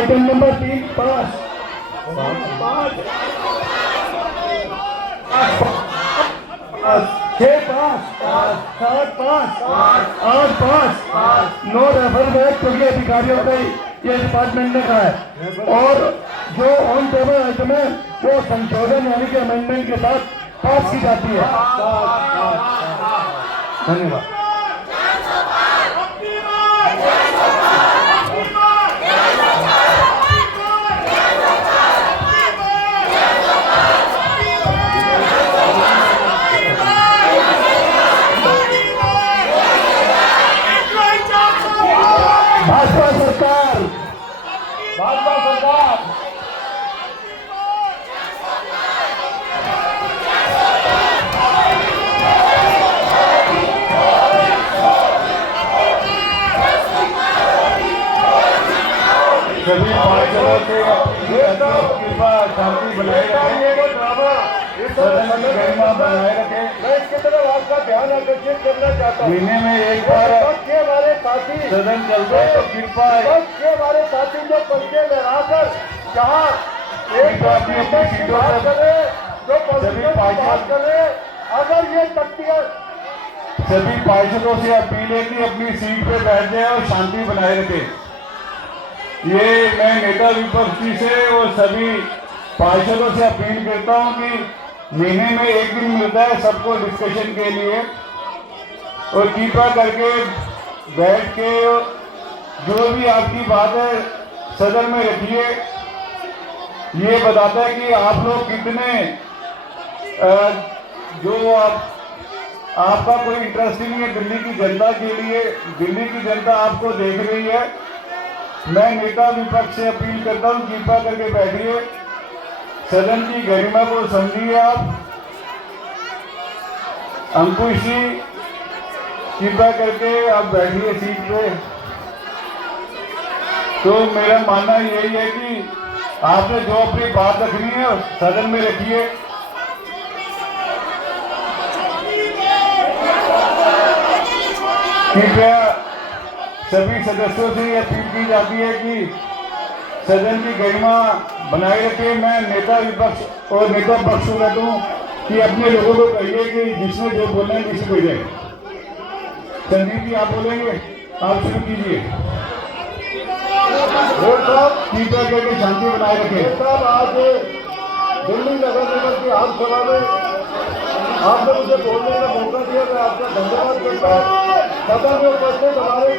Item number 3 5 6 5 7 5 8 5 9 refer bag क्योंकि अधिकारियों का ये डिपार्टमेंट ने कहा है। और जो ऑन टेबल आइटम है वो संशोधन यानी कि अमेंडमेंट के साथ पास की जाती है। धन्यवाद। भाजपा सरकार सभी पार्षदों से कृपा शांति बनाए रखें, सदन की गरिमा बनाए रखें। मैं इसकी तरफ आपका ध्यान आकर्षित करना चाहता हूँ। महीने में एक बार हमारे साथी सदन चलता है तो कृपा हमारे साथी जो पर्चे लहराकर जहाँ एक अपनी सीटों पर सभी पार्षद अगर ये तख्तियाँ सभी पार्षदों से अपील है कि अपनी सीट पे बैठ जाए और शांति बनाए रखें। ये मैं नेता विपक्षी से और सभी पार्षदों से अपील करता हूं कि महीने में एक दिन मिलता है सबको डिस्कशन के लिए, और कृपा करके बैठ के जो भी आपकी बात है सदन में रखिए। ये बताता है कि आप लोग कितने जो आपका कोई इंटरेस्ट नहीं है दिल्ली की जनता के लिए। दिल्ली की जनता आपको देख रही है। मैं नेता विपक्ष से अपील करता हूं कृपा करके बैठिए, सदन की गरिमा को समझिए। आप अंकुश जी कृपा करके आप बैठिए सीट पे। तो मेरा मानना यही है कि आपने जो अपनी बात रखनी है सदन में रखिए। कृपया सभी सदस्यों से यह अपील की जाती है कि सदन की गरिमा बनाए रखे। मैं नेता विपक्ष और नेता पक्ष को कहता हूँ कि अपने लोगों को कहिए कि जिसने जो बोलना है किसी को जाए। संदीप जी आप बोलेंगे, आप शुरू कीजिए। कृपया करके शांति बनाए रखें। आज दिल्ली नगर निगम की आम सभा में आपने मुझे बोलने का मौका दिया, मैं आपका धन्यवाद करता हूँ। सदन में उपस्थित हमारे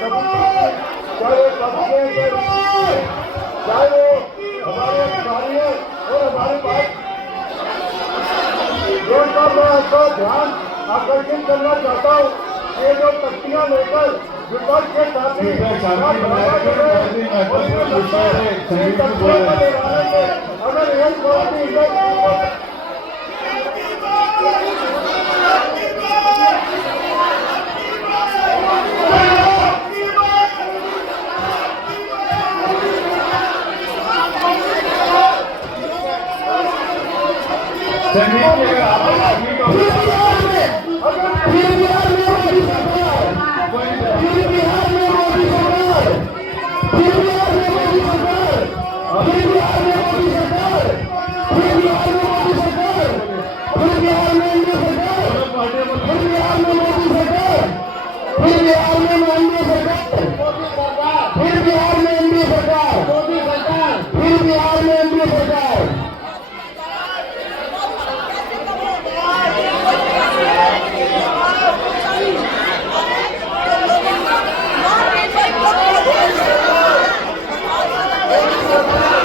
चाहे वो चाहे वो हमारे अधिकारी हैं और हमारे पास मैं आपका ध्यान आकर्षित करना चाहता हूँ। ये जो तख्तियाँ लेकर विपक्ष के साथी अगर एक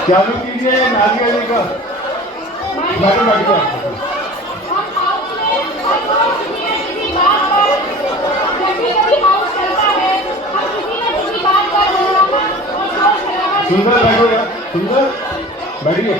चालू कीजिए नाजिया जी का। सुंदर बैठो, सुंदर बैठिए।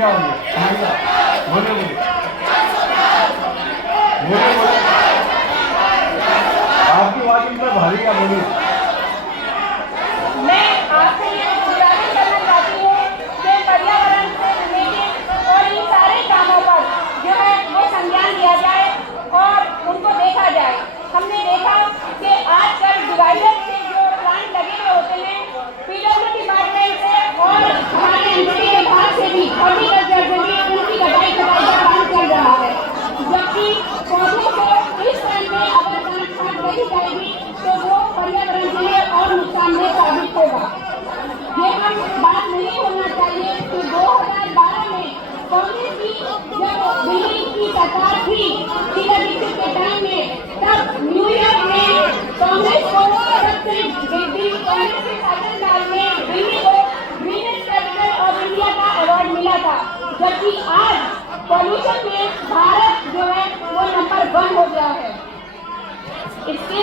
क्या हो गया? बोले बोले बोले बोले आपकी आवाज इतना भारी क्या? बोलिए। मैं आपसे ये गुजारिश करना चाहती हूँ कि पर्यावरण से रिलेटेड और इन सारे कामों पर जो है वो संज्ञान लिया जाए और उनको देखा जाए। हमने देखा कि आजकल डिवाइडर से जो प्लांट लगे हुए होते हैं, पीडब्ल्यू डिपार्टमेंट से और हमारे एनजीटी विभाग से भी, हॉर्टिकल्चर से भी उनकी कटाई का काम चल रहा है। जबकि पौधों को इस टाइम में अगर गांठ काट दी जाएगी तो वो पर्यावरण के लिए और नुकसानदेह साबित होगा। ये हम बात नहीं होना चाहिए कि 2012 में कांग्रेस की जब दिल्ली की सरकार थी शीला दीक्षित के टाइम में, तब न्यूयॉर्क में कांग्रेस को सबसे कांग्रेस के शासनकाल में दिल्ली को ग्रीनेस्ट कैपिटल ऑफ इंडिया का अवार्ड मिला था। जबकि आज पॉल्यूशन में भारत जो है वो नंबर 1 हो गया है। इसके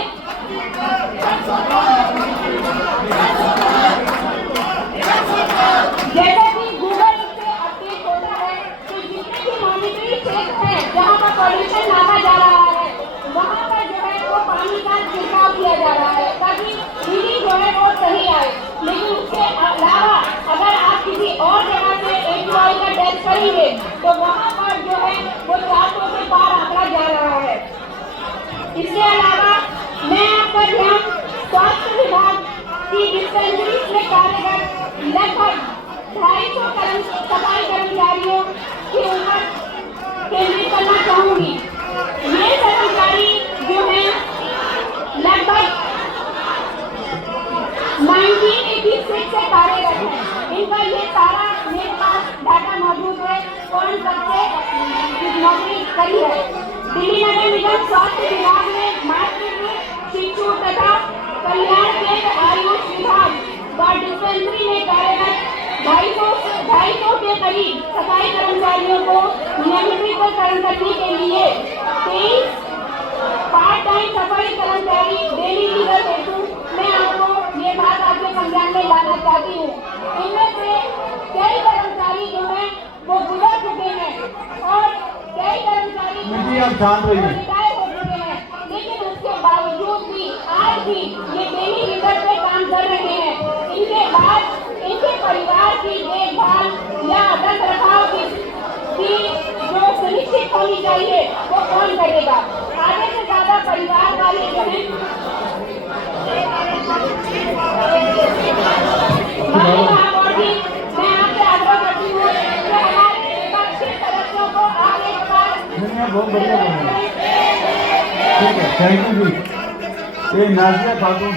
जैसे कि गूगल से अपडेट होता है कि जितने भी मॉनिटरिंग क्षेत्र हैं जहाँ पर पॉल्यूशन नापा जा रहा है, वहाँ पर जो है वो पानी का छिड़काव किया जा रहा है ताकि रीडिंग जो है वो सही आए। लेकिन उसके अलावा अगर आप किसी और जगह से AQI का टेस्ट करेंगे तो वहाँ पर जो है वो 400 से पार आंकड़ा जा रहा है। इसके अलावा मैं आपका ध्यान स्वास्थ्य विभाग की डिस्पेंसरी में कार्यरत लगभग 250 सफाई कर्मचारियों के ऊपर केंद्रित करना चाहूंगी। ये कर्मचारी जो है लगभग 1986 से कार्यरत है। इनका ये सारा मेरे पास डाटा मौजूद है, कौन सबसे नौकरी करी है। दिल्ली नगर निगम स्वास्थ्य विभाग में मातृत्व, शिशु तथा कल्याण केंद्र आयुष विभाग व डिस्पेंसरी में कार्यरत 250 के करीब सफाई कर्मचारियों को नियमितीकरण करने के लिए 23 पार्ट टाइम सफाई कर्मचारी डेली लीवर हेतु मैं आपको ये बात आपके संज्ञान में लाना चाहती हूँ। इनमें से कई कर्मचारी जो है वो गुजर चुके हैं और कई कर्मचारी रिटायर हो चुके हैं, लेकिन उसके बावजूद भी आज भी ये डेली लीवर पे काम कर रहे हैं। इनके बाद इनके परिवार की देखभाल या रख रखाव की जो सुनिश्चित होनी चाहिए वो कौन करेगा? आधे से ज्यादा परिवार वाले जो हैं मैं आपसे आग्रह करती हूँ कि हमारे विपक्ष के सदस्यों को आगे बहुत बढ़िया बोल रहे हैं। ठीक है, थैंक यू जी। ये नाजिया खातून